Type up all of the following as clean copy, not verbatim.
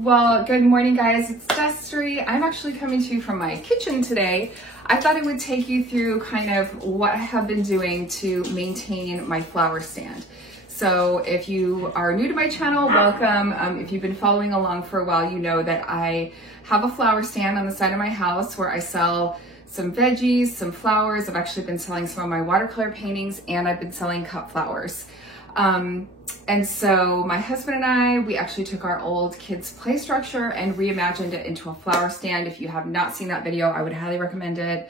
Well, good morning guys, it's Destry. I'm actually coming to you from my kitchen today. I thought I would take you through kind of what I have been doing to maintain my flower stand. So if you are new to my channel, welcome. If you've been following along for a while, you know that I have a flower stand on the side of my house where I sell some veggies, some flowers. I've actually been selling some of my watercolor paintings, and I've been selling cut flowers. And so my husband and I, we actually took our old kids' play structure and reimagined it into a flower stand. If you have not seen that video, I would highly recommend it.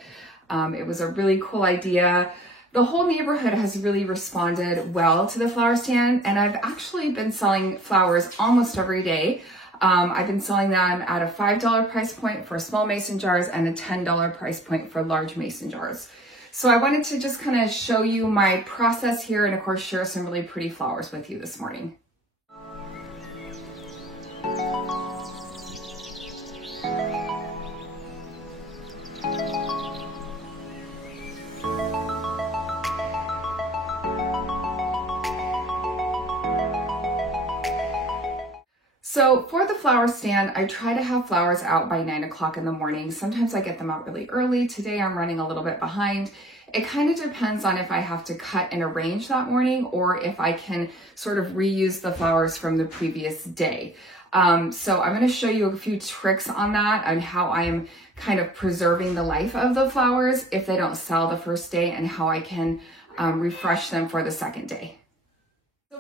It was a really cool idea. The whole neighborhood has really responded well to the flower stand, and I've actually been selling flowers almost every day. I've been selling them at a $5 price point for small mason jars and a $10 price point for large mason jars. So I wanted to just kind of show you my process here and of course share some really pretty flowers with you this morning. So for the flower stand, I try to have flowers out by 9 o'clock in the morning. Sometimes I get them out really early. Today I'm running a little bit behind. It kind of depends on if I have to cut and arrange that morning or if I can sort of reuse the flowers from the previous day. So I'm going to show you a few tricks on that and how I'm kind of preserving the life of the flowers if they don't sell the first day, and how I can refresh them for the second day.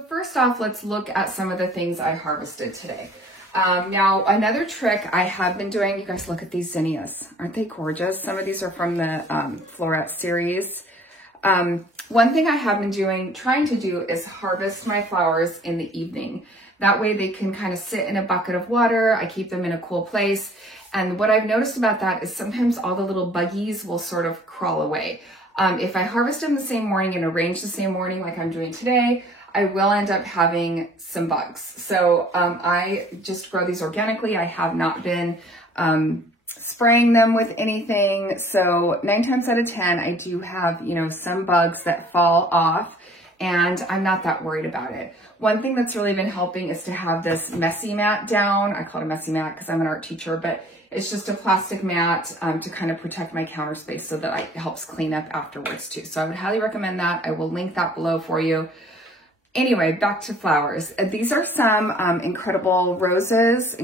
First off, let's look at some of the things I harvested today. Now, another trick I have been doing, you guys look at these zinnias. Aren't they gorgeous? Some of these are from the Floret series. One thing I have been trying to do is harvest my flowers in the evening. That way they can kind of sit in a bucket of water. I keep them in a cool place. And what I've noticed about that is sometimes all the little buggies will sort of crawl away. If I harvest them the same morning and arrange the same morning like I'm doing today, I will end up having some bugs. So I just grow these organically. I have not been spraying them with anything. So 9 times out of 10, I do have, some bugs that fall off, and I'm not that worried about it. One thing that's really been helping is to have this messy mat down. I call it a messy mat because I'm an art teacher, but it's just a plastic mat to kind of protect my counter space so that it helps clean up afterwards too. So I would highly recommend that. I will link that below for you. Anyway, back to flowers. These are some incredible roses,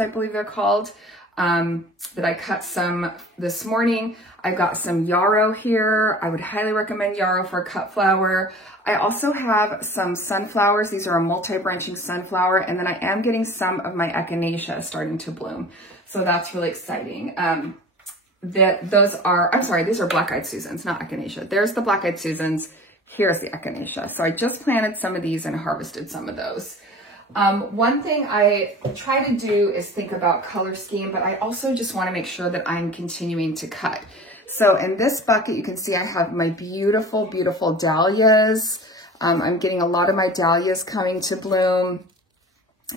I believe they're called, that I cut some this morning. I've got some yarrow here. I would highly recommend yarrow for a cut flower. I also have some sunflowers. These are a multi-branching sunflower, and then I am getting some of my echinacea starting to bloom. So that's really exciting. These are black-eyed Susans, not echinacea. There's the black-eyed Susans. Here's the echinacea. So I just planted some of these and harvested some of those. One thing I try to do is think about color scheme, but I also just want to make sure that I'm continuing to cut. So in this bucket, you can see I have my beautiful, beautiful dahlias. I'm getting a lot of my dahlias coming to bloom.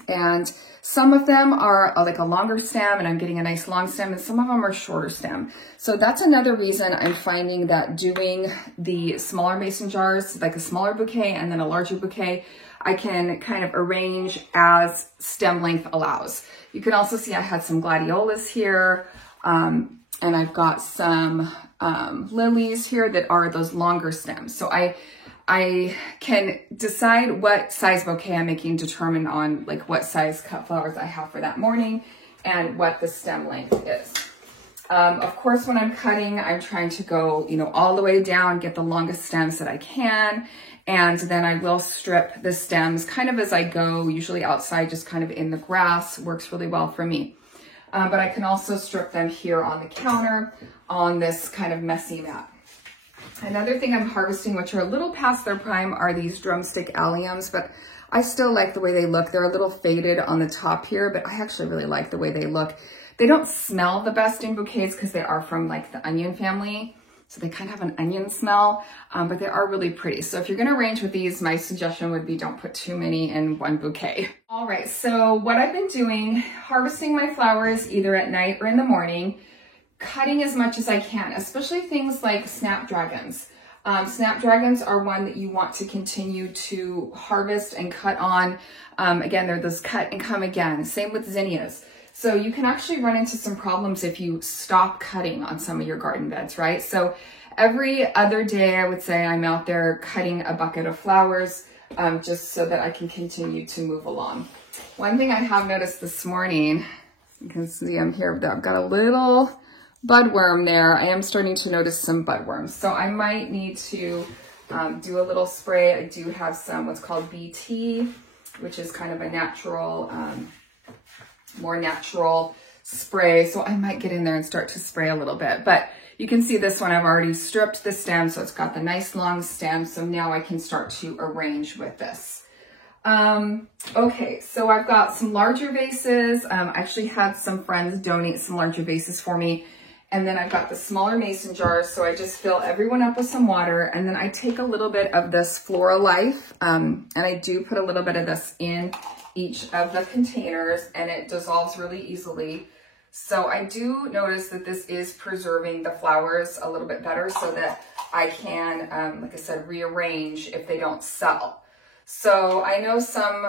And some of them are like a longer stem, and I'm getting a nice long stem, and some of them are shorter stem. So that's another reason I'm finding that doing the smaller mason jars, like a smaller bouquet and then a larger bouquet, I can kind of arrange as stem length allows. You can also see I had some gladiolas here, and I've got some lilies here that are those longer stems. So I can decide what size bouquet I'm making, determine on like what size cut flowers I have for that morning and what the stem length is. Of course, when I'm cutting, I'm trying to go, all the way down, get the longest stems that I can. And then I will strip the stems kind of as I go, usually outside, just kind of in the grass, works really well for me. But I can also strip them here on the counter on this kind of messy mat. Another thing I'm harvesting, which are a little past their prime, are these drumstick alliums, but I still like the way they look. They're a little faded on the top here, but I actually really like the way they look. They don't smell the best in bouquets because they are from like the onion family. So they kind of have an onion smell, but they are really pretty. So if you're gonna arrange with these, my suggestion would be don't put too many in one bouquet. All right, so what I've been doing, harvesting my flowers either at night or in the morning, cutting as much as I can, especially things like snapdragons. Snapdragons are one that you want to continue to harvest and cut on. Again, they're those cut and come again. Same with zinnias. So you can actually run into some problems if you stop cutting on some of your garden beds, right? So every other day, I would say I'm out there cutting a bucket of flowers just so that I can continue to move along. One thing I have noticed this morning, you can see I'm here, I've got a little budworm there. I am starting to notice some budworms. So I might need to do a little spray. I do have some what's called BT, which is kind of a natural, more natural spray. So I might get in there and start to spray a little bit. But you can see this one, I've already stripped the stem, so it's got the nice long stem. So now I can start to arrange with this. Okay, so I've got some larger vases. I actually had some friends donate some larger vases for me. And then I've got the smaller mason jars. So I just fill everyone up with some water. And then I take a little bit of this Flora-Life. And I do put a little bit of this in each of the containers, and it dissolves really easily. So I do notice that this is preserving the flowers a little bit better so that I can, like I said, rearrange if they don't sell. So I know some,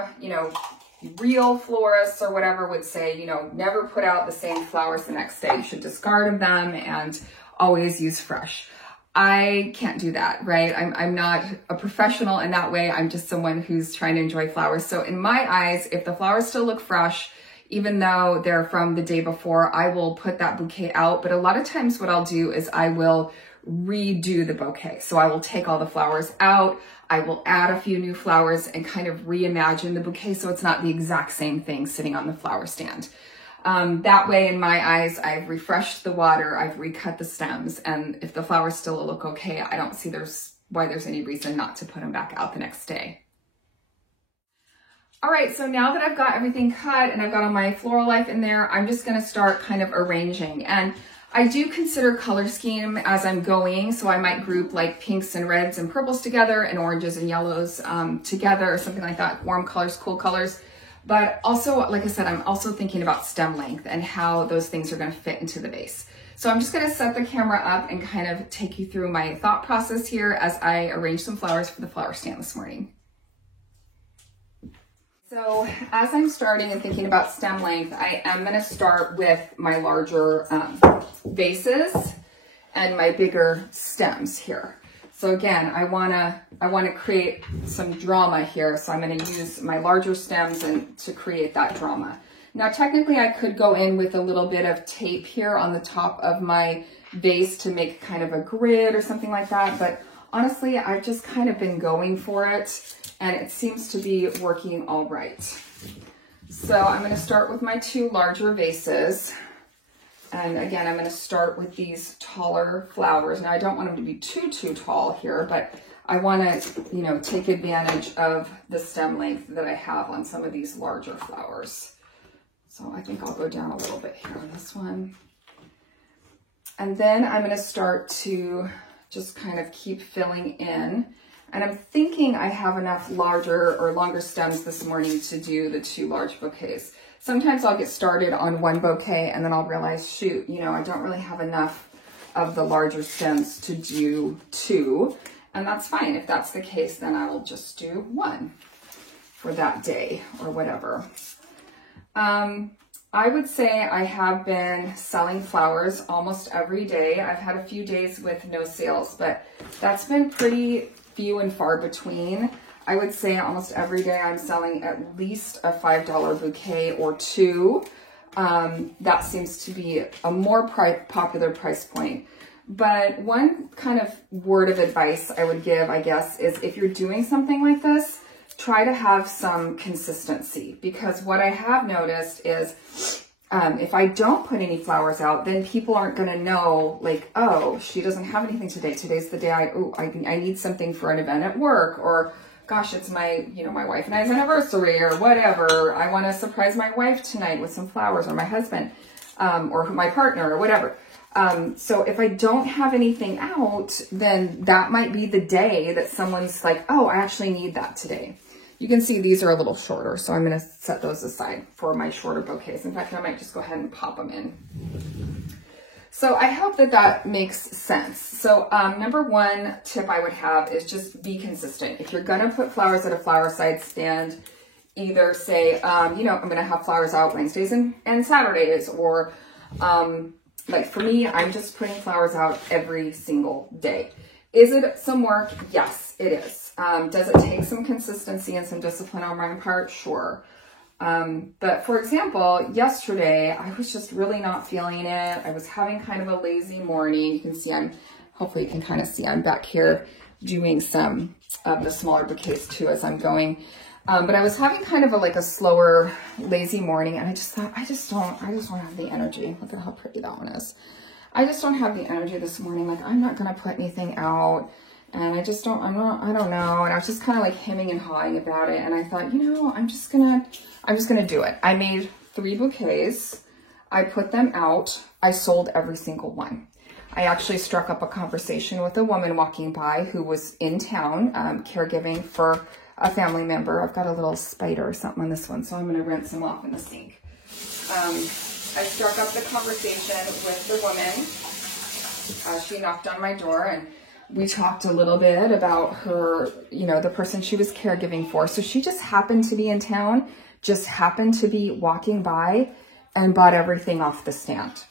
real florists or whatever would say, never put out the same flowers the next day. You should discard them and always use fresh. I can't do that, right? I'm not a professional in that way. I'm just someone who's trying to enjoy flowers. So in my eyes, if the flowers still look fresh, even though they're from the day before, I will put that bouquet out. But a lot of times what I'll do is I will redo the bouquet. So I will take all the flowers out. I will add a few new flowers and kind of reimagine the bouquet so it's not the exact same thing sitting on the flower stand. That way, in my eyes, I've refreshed the water, I've recut the stems, and if the flowers still look okay, I don't see why there's any reason not to put them back out the next day. All right, so now that I've got everything cut and I've got all my Flora-Life in there, I'm just gonna start kind of arranging. And I do consider color scheme as I'm going, so I might group like pinks and reds and purples together and oranges and yellows together or something like that, warm colors, cool colors. But also, like I said, I'm also thinking about stem length and how those things are gonna fit into the vase. So I'm just gonna set the camera up and kind of take you through my thought process here as I arrange some flowers for the flower stand this morning. So as I'm starting and thinking about stem length, I am going to start with my larger vases and my bigger stems here. So again, I want to create some drama here. So I'm going to use my larger stems and to create that drama. Now, technically I could go in with a little bit of tape here on the top of my vase to make kind of a grid or something like that. But honestly, I've just kind of been going for it, and it seems to be working all right. So I'm going to start with my two larger vases. And again, I'm going to start with these taller flowers. Now, I don't want them to be too tall here, but I want to, take advantage of the stem length that I have on some of these larger flowers. So I think I'll go down a little bit here on this one. And then I'm going to start to just kind of keep filling in. And I'm thinking I have enough larger or longer stems this morning to do the two large bouquets. Sometimes I'll get started on one bouquet and then I'll realize, shoot, I don't really have enough of the larger stems to do two. And that's fine. If that's the case, then I will just do one for that day or whatever. I would say I have been selling flowers almost every day. I've had a few days with no sales, but that's been pretty few and far between. I would say almost every day I'm selling at least a $5 bouquet or two. That seems to be a more popular price point. But one kind of word of advice I would give, I guess, is if you're doing something like this, try to have some consistency, because what I have noticed is if I don't put any flowers out, then people aren't going to know, like, oh, she doesn't have anything today. Today's the day I need something for an event at work, or gosh, it's my, my wife and I's anniversary or whatever. I want to surprise my wife tonight with some flowers, or my husband, or my partner or whatever. So if I don't have anything out, then that might be the day that someone's like, oh, I actually need that today. You can see these are a little shorter, so I'm going to set those aside for my shorter bouquets. In fact, I might just go ahead and pop them in. So I hope that that makes sense. So number one tip I would have is just be consistent. If you're gonna put flowers at a flower side stand, either say, you know, I'm gonna have flowers out Wednesdays and Saturdays, or like for me, I'm just putting flowers out every single day. Is it some work? Yes, it is. Does it take some consistency and some discipline on my part? Sure. But for example, yesterday, I was just really not feeling it. I was having kind of a lazy morning. You can see hopefully you can kind of see I'm back here doing some of the smaller bouquets too as I'm going. But I was having kind of a slower, lazy morning, and I just thought, I just don't have the energy. Look at how pretty that one is. I just don't have the energy this morning. Like, I'm not going to put anything out, and I don't know. And I was just kind of like hemming and hawing about it. And I thought, you know, I'm just going to do it. I made 3 bouquets. I put them out. I sold every single one. I actually struck up a conversation with a woman walking by who was in town, caregiving for a family member. I've got a little spider or something on this one, so I'm going to rinse them off in the sink. I struck up the conversation with the woman. She knocked on my door, and we talked a little bit about her, you know, the person she was caregiving for. So she just happened to be in town, just happened to be walking by, and bought everything off the stand.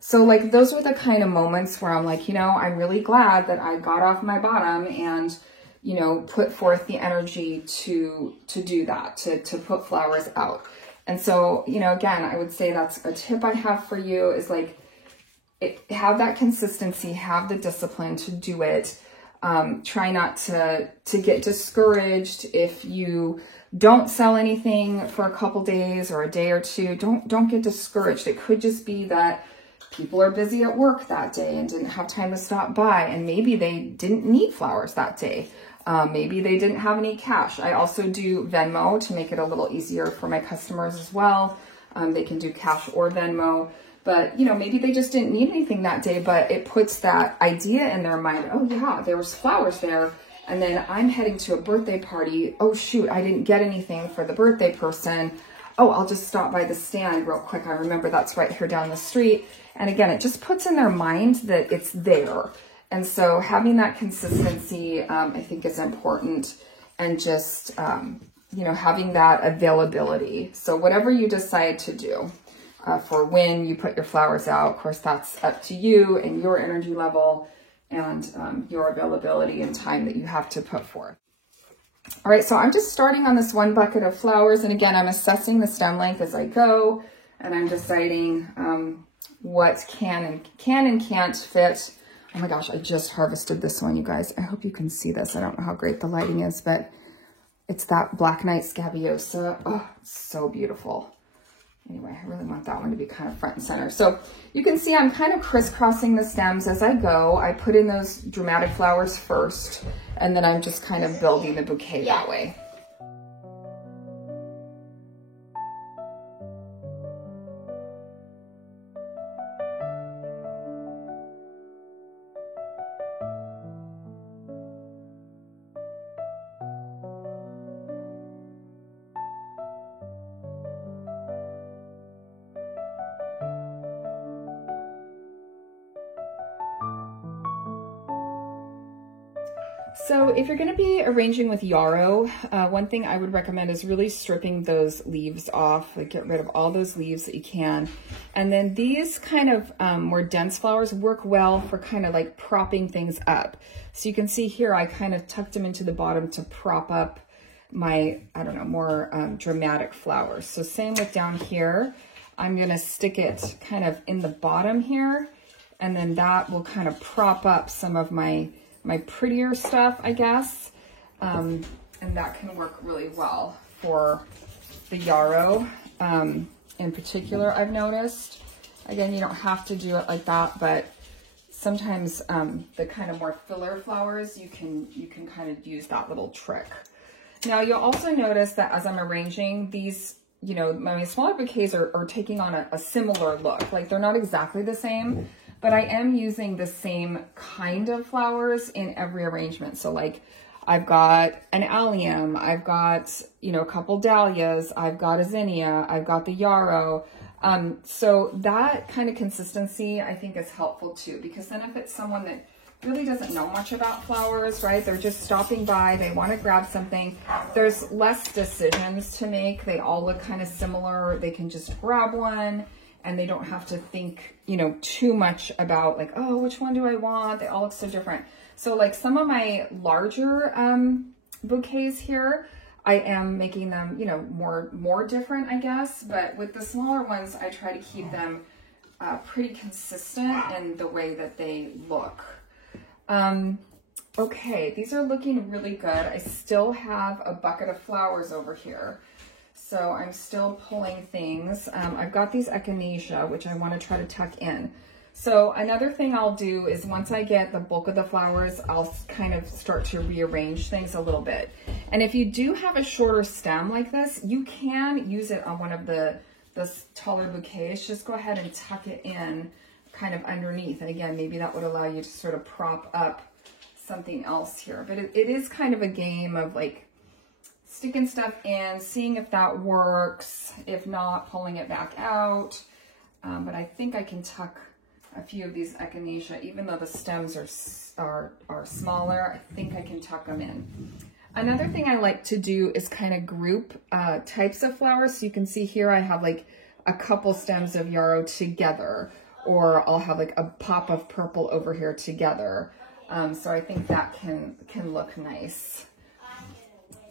So like, those were the kind of moments where I'm like, you know, I'm really glad that I got off my bottom and, you know, put forth the energy to do that, to put flowers out. And so, you know, again, I would say that's a tip I have for you is like, have that consistency, have the discipline to do it. Try not to get discouraged if you don't sell anything for a couple days or a day or two. Don't get discouraged. It could just be that people are busy at work that day and didn't have time to stop by, and maybe they didn't need flowers that day. Maybe they didn't have any cash. I also do Venmo to make it a little easier for my customers as well. They can do cash or Venmo, but you know, maybe they just didn't need anything that day, but it puts that idea in their mind. Oh yeah, there was flowers there. And then I'm heading to a birthday party. Oh shoot, I didn't get anything for the birthday person. Oh, I'll just stop by the stand real quick. I remember that's right here down the street. And again, it just puts in their mind that it's there. And so having that consistency, I think is important, and just, you know, having that availability. So whatever you decide to do for when you put your flowers out, of course, that's up to you and your energy level and your availability and time that you have to put forth. All right, so I'm just starting on this 1 bucket of flowers. And again, I'm assessing the stem length as I go, and I'm deciding what can and can't fit. Oh my gosh, I just harvested this one, you guys. I hope you can see this. I don't know how great the lighting is, but it's that Black Knight Scabiosa. Oh, it's so beautiful. Anyway, I really want that one to be kind of front and center. So you can see I'm kind of crisscrossing the stems as I go. I put in those dramatic flowers first, and then I'm just kind of building the bouquet that way. So if you're going to be arranging with yarrow, one thing I would recommend is really stripping those leaves off, like get rid of all those leaves that you can. And then these kind of more dense flowers work well for kind of like propping things up. So you can see here, I kind of tucked them into the bottom to prop up my, I don't know, more dramatic flowers. So same with down here, I'm going to stick it kind of in the bottom here, and then that will kind of prop up some of my prettier stuff, I guess. And that can work really well for the yarrow in particular, I've noticed. Again, you don't have to do it like that, but sometimes the kind of more filler flowers, you can kind of use that little trick. Now you'll also notice that as I'm arranging these, you know, my smaller bouquets are taking on a similar look. Like, they're not exactly the same, but I am using the same kind of flowers in every arrangement. So like, I've got an allium, I've got, you know, a couple dahlias, I've got a zinnia, I've got the yarrow, So that kind of consistency I think is helpful too, because then if it's someone that really doesn't know much about flowers, right? They're just stopping by, they want to grab something. There's less decisions to make. They all look kind of similar. They can just grab one and they don't have to think, you know, too much about like, oh, which one do I want? They all look so different. So like some of my larger bouquets here, I am making them, you know, more different, I guess. But with the smaller ones, I try to keep them pretty consistent in the way that they look. Okay, these are looking really good. I still have a bucket of flowers over here. So I'm still pulling things. I've got these echinacea, which I want to try to tuck in. So another thing I'll do is once I get the bulk of the flowers, I'll kind of start to rearrange things a little bit. And if you do have a shorter stem like this, you can use it on one of the taller bouquets. Just go ahead and tuck it in kind of underneath. And again, maybe that would allow you to sort of prop up something else here. But it is kind of a game of like sticking stuff in, seeing if that works. If not, pulling it back out. But I think I can tuck a few of these echinacea, even though the stems are smaller, I think I can tuck them in. Another thing I like to do is kind of group types of flowers. So you can see here I have like a couple stems of yarrow together, or I'll have like a pop of purple over here together. So I think that can look nice.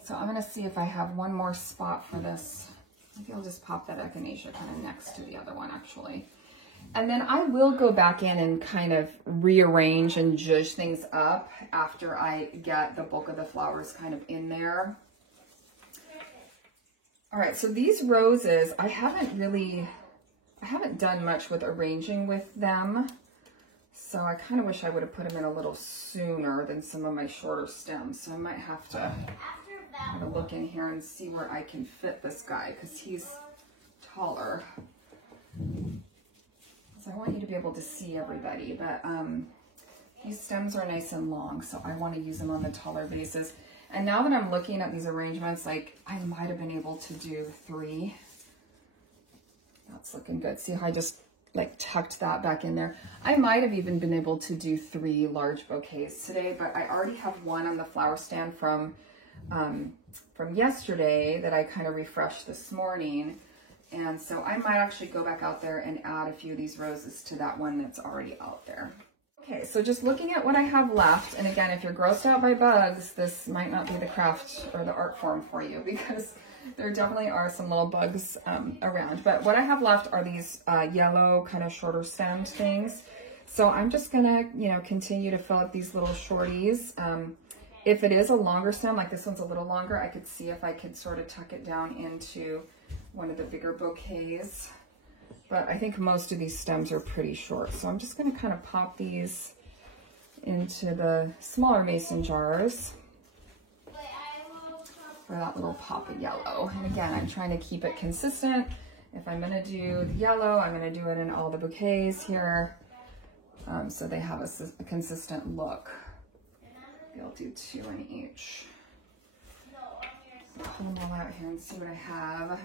So I'm gonna see if I have one more spot for this. Maybe I'll just pop that echinacea kind of next to the other one actually. And then I will go back in and kind of rearrange and zhuzh things up after I get the bulk of the flowers kind of in there. All right, so these roses, I haven't done much with arranging with them. So I kind of wish I would have put them in a little sooner than some of my shorter stems. So I might have to have a look in here and see where I can fit this guy because he's taller. So I want you to be able to see everybody, but these stems are nice and long, so I want to use them on the taller vases. And now that I'm looking at these arrangements, like I might have been able to do 3. That's looking good. See how I just like tucked that back in there? I might have even been able to do 3 large bouquets today, but I already have one on the flower stand from yesterday that I kind of refreshed this morning. And so I might actually go back out there and add a few of these roses to that one that's already out there. Okay, so just looking at what I have left, and again, if you're grossed out by bugs, this might not be the craft or the art form for you because there definitely are some little bugs around. But what I have left are these yellow kind of shorter stemmed things. So I'm just gonna, you know, continue to fill up these little shorties. If it is a longer stem, like this one's a little longer, I could see if I could sort of tuck it down into one of the bigger bouquets. But I think most of these stems are pretty short. So I'm just going to kind of pop these into the smaller mason jars for that little pop of yellow. And again, I'm trying to keep it consistent. If I'm going to do the yellow, I'm going to do it in all the bouquets here. So they have a consistent look. Maybe I'll do 2 in each. Pull them all out here and see what I have.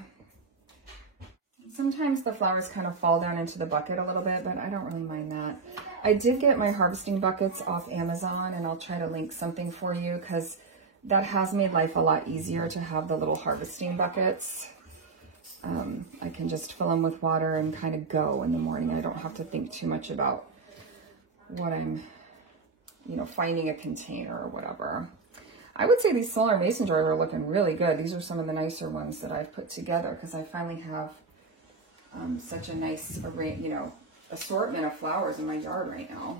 Sometimes the flowers kind of fall down into the bucket a little bit, but I don't really mind that. I did get my harvesting buckets off Amazon, and I'll try to link something for you because that has made life a lot easier to have the little harvesting buckets. I can just fill them with water and kind of go in the morning. I don't have to think too much about what I'm, you know, finding a container or whatever. I would say these smaller mason jars are looking really good. These are some of the nicer ones that I've put together because I finally have such a nice array, you know, assortment of flowers in my yard right now.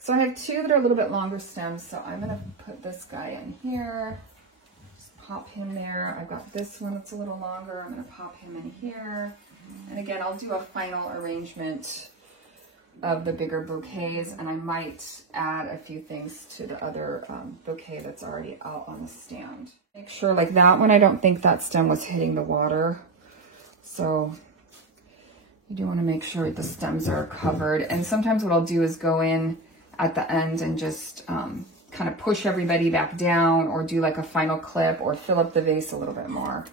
So I have 2 that are a little bit longer stems. So I'm going to put this guy in here. Just pop him there. I've got this one that's a little longer. I'm going to pop him in here. And again, I'll do a final arrangement of the bigger bouquets, and I might add a few things to the other bouquet that's already out on the stand. Make sure, like that one, I don't think that stem was hitting the water. So you do want to make sure the stems are covered. And sometimes what I'll do is go in at the end and just kind of push everybody back down, or do like a final clip, or fill up the vase a little bit more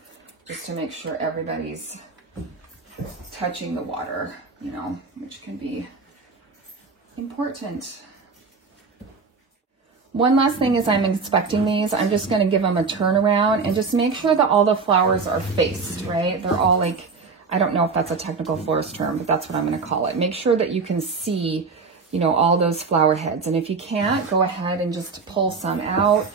just to make sure everybody's touching the water, you know, which can be important. One last thing is I'm inspecting these. I'm just going to give them a turnaround and just make sure that all the flowers are faced, right? They're all like, I don't know if that's a technical florist term, but that's what I'm going to call it. Make sure that you can see, you know, all those flower heads. And if you can't, go ahead and just pull some out.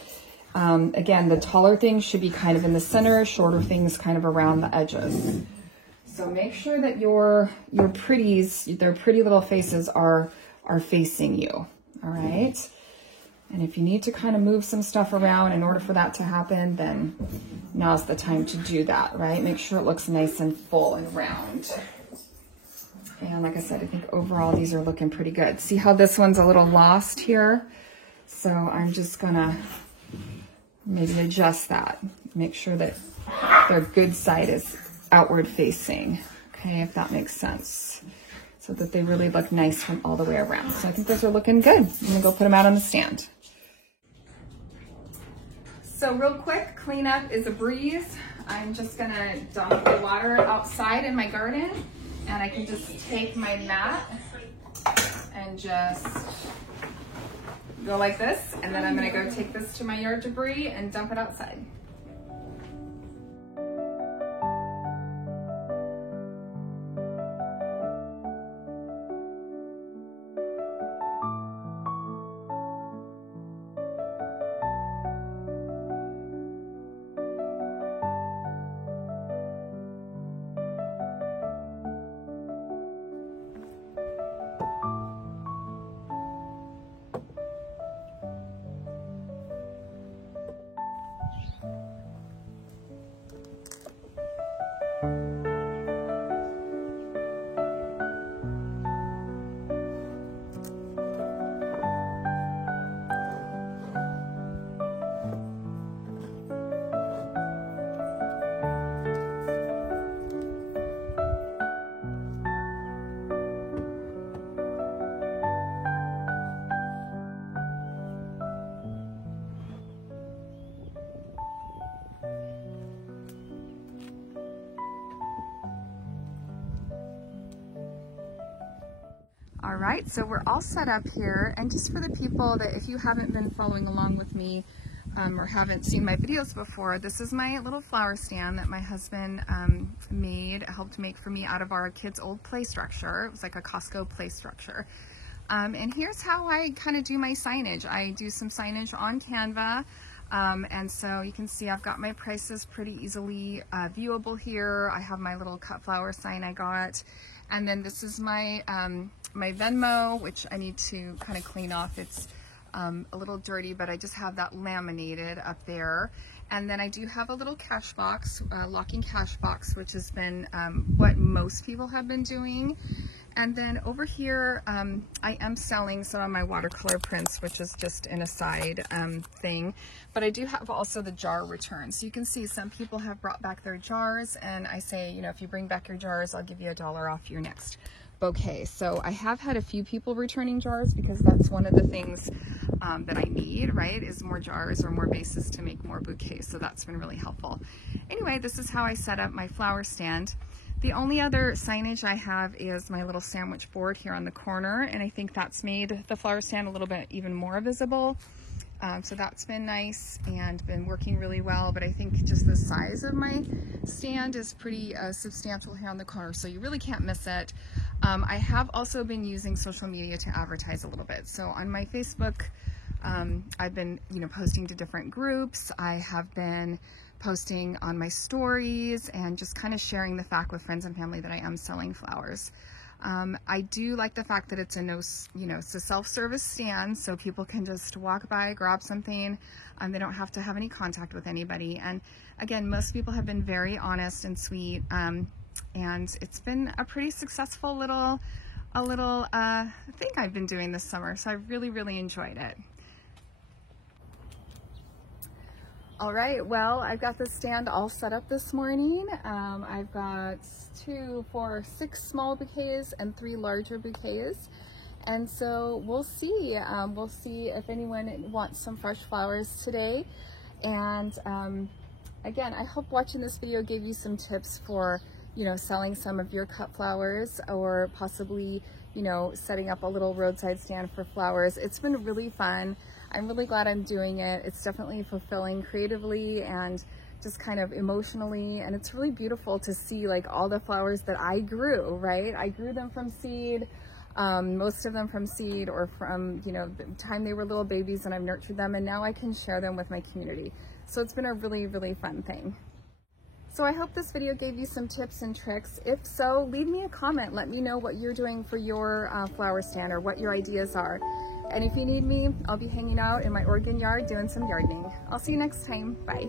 Again, the taller things should be kind of in the center, shorter things kind of around the edges. So make sure that your pretties, their pretty little faces are facing you, all right? And if you need to kind of move some stuff around in order for that to happen, then now's the time to do that, right? Make sure it looks nice and full and round. And like I said, I think overall these are looking pretty good. See how this one's a little lost here? So I'm just gonna maybe adjust that. Make sure that their good side is outward facing, okay, if that makes sense. So that they really look nice from all the way around. So I think those are looking good. I'm gonna go put them out on the stand. So real quick, cleanup is a breeze. I'm just gonna dump the water outside in my garden, and I can just take my mat and just go like this, and then I'm gonna go take this to my yard debris and dump it outside. All right, so we're all set up here, and just for the people that, if you haven't been following along with me or haven't seen my videos before, this is my little flower stand that my husband helped make for me out of our kids' old play structure. It was like a Costco play structure. And here's how I kind of do my signage. I do some signage on Canva, and so you can see I've got my prices pretty easily viewable here. I have my little cut flower sign I got. And then this is my my Venmo, which I need to kind of clean off. It's a little dirty, but I just have that laminated up there. And then I do have a little cash box, locking cash box, which has been what most people have been doing. And then over here, I am selling some of my watercolor prints, which is just an aside thing. But I do have also the jar returns. So you can see some people have brought back their jars, and I say, you know, if you bring back your jars, I'll give you $1 off your next bouquet. So I have had a few people returning jars because that's one of the things that I need, right, is more jars or more vases to make more bouquets. So that's been really helpful. Anyway, this is how I set up my flower stand. The only other signage I have is my little sandwich board here on the corner, and I think that's made the flower stand a little bit even more visible. So that's been nice and been working really well, but I think just the size of my stand is pretty substantial here on the corner, so you really can't miss it. I have also been using social media to advertise a little bit. So on my Facebook, I've been, you know, posting to different groups. I have been posting on my stories and just kind of sharing the fact with friends and family that I am selling flowers. I do like the fact that it's it's a self-service stand, so people can just walk by, grab something, they don't have to have any contact with anybody. And again, most people have been very honest and sweet, and it's been a pretty successful little thing I've been doing this summer, so I really enjoyed it. All right, well, I've got the stand all set up this morning. I've got 2, 4, 6 small bouquets and 3 larger bouquets. And so we'll see if anyone wants some fresh flowers today. And again, I hope watching this video gave you some tips for you know, selling some of your cut flowers, or possibly, you know, setting up a little roadside stand for flowers. It's been really fun. I'm really glad I'm doing it. It's definitely fulfilling creatively and just kind of emotionally, and it's really beautiful to see like all the flowers that I grew, right? I grew them from seed, most of them from seed or from, you know, the time they were little babies, and I've nurtured them, and now I can share them with my community. So it's been a really, really fun thing. So I hope this video gave you some tips and tricks. If so, leave me a comment. Let me know what you're doing for your flower stand, or what your ideas are. And if you need me, I'll be hanging out in my Oregon yard doing some gardening. I'll see you next time. Bye.